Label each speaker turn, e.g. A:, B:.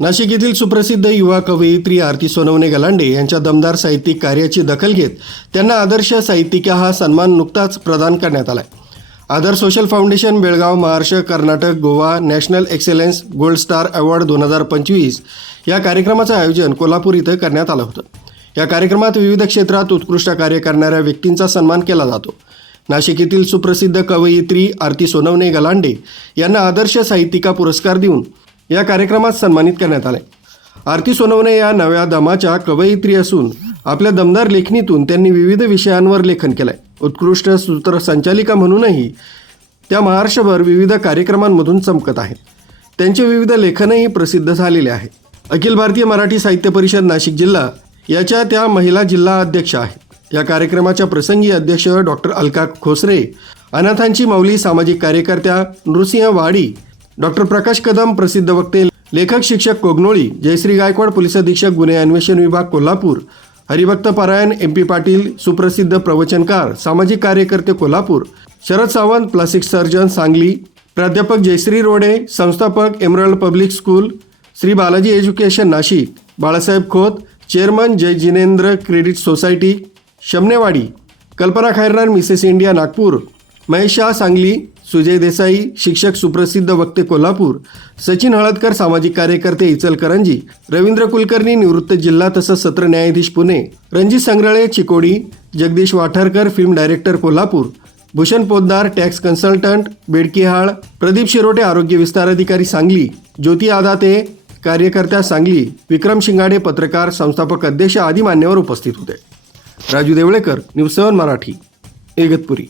A: नाशिक येथील सुप्रसिद्ध युवा कवयित्री आरती सोनवणे गलांडे यांच्या दमदार साहित्यिक कार्याची दखल घेत त्यांना आदर्श साहित्यिका हा सन्मान नुकताच प्रदान करण्यात आलाय. Aadar social foundation Belgaum Maharashtra Karnataka Goa national excellence gold star award दोन हजार पंचवीस या कार्यक्रमाचं आयोजन कोल्हापूर इथं करण्यात आलं होतं. या कार्यक्रमात विविध क्षेत्रात उत्कृष्ट कार्य करणाऱ्या व्यक्तींचा सन्मान केला जातो. नाशिक येथील सुप्रसिद्ध कवयित्री आरती सोनवणे गलांडे यांना आदर्श साहित्यिका पुरस्कार देऊन या कार्यक्रमात सन्मानित करण्यात आले. आरती सोनवणे या नव्या दमाच्या कवयित्री असून आपल्या दमदार लेखणीतून त्यांनी विविध विषयांवर लेखन केलंय. उत्कृष्ट सूत्रसंचालिका म्हणूनही त्या महाराष्ट्रभर विविध कार्यक्रमांमधून चमकत आहेत. त्यांचे विविध लेखनही प्रसिद्ध झालेले आहे. अखिल भारतीय मराठी साहित्य परिषद नाशिक जिल्हा याच्या त्या महिला जिल्हा अध्यक्ष आहेत या कार्यक्रमाच्या प्रसंगी अध्यक्ष डॉक्टर अलका खोसरे अनाथांची माऊली सामाजिक कार्यकर्त्या नृसिंह वाडी डॉक्टर प्रकाश कदम प्रसिद्ध वक्ते लेखक शिक्षक कोगनोळी जयश्री गायकवाड पोलीस अधीक्षक गुन्हे अन्वेषण विभाग कोल्हापूर हरिभक्त पारायण एम पी पाटील सुप्रसिद्ध प्रवचनकार सामाजिक कार्यकर्ते कोल्हापूर शरद सावंत प्लास्टिक सर्जन सांगली प्राध्यापक जयश्री रोडे संस्थापक Emerald public school Shri Balaji education Nashik Balasaheb Khot chairman Jai Jinendra credit society Shamnewadi Kalpana Khairnar Mrs India Nagpur Mahesh Shah Sangli Sujay Desai शिक्षक सुप्रसिद्ध वक्ते कोल्हापूर सचिन हळदकर सामाजिक कार्यकर्ते इचलकरंजी रवींद्र कुलकर्णी निवृत्त जिल्हा तसंच सत्र न्यायाधीश पुणे रणजित संग्रहालय Chikodi Jagdish Vatharkar film director Kolhapur Bhushan Poddar tax consultant Bedkihal Pradeep Shirote आरोग्य विस्तार अधिकारी सांगली ज्योती आदाते कार्यकर्त्या सांगली विक्रम शिंगाडे पत्रकार संस्थापक अध्यक्ष आदी मान्यवर उपस्थित होते. Raju Devlekar news seven Marathi Igatpuri.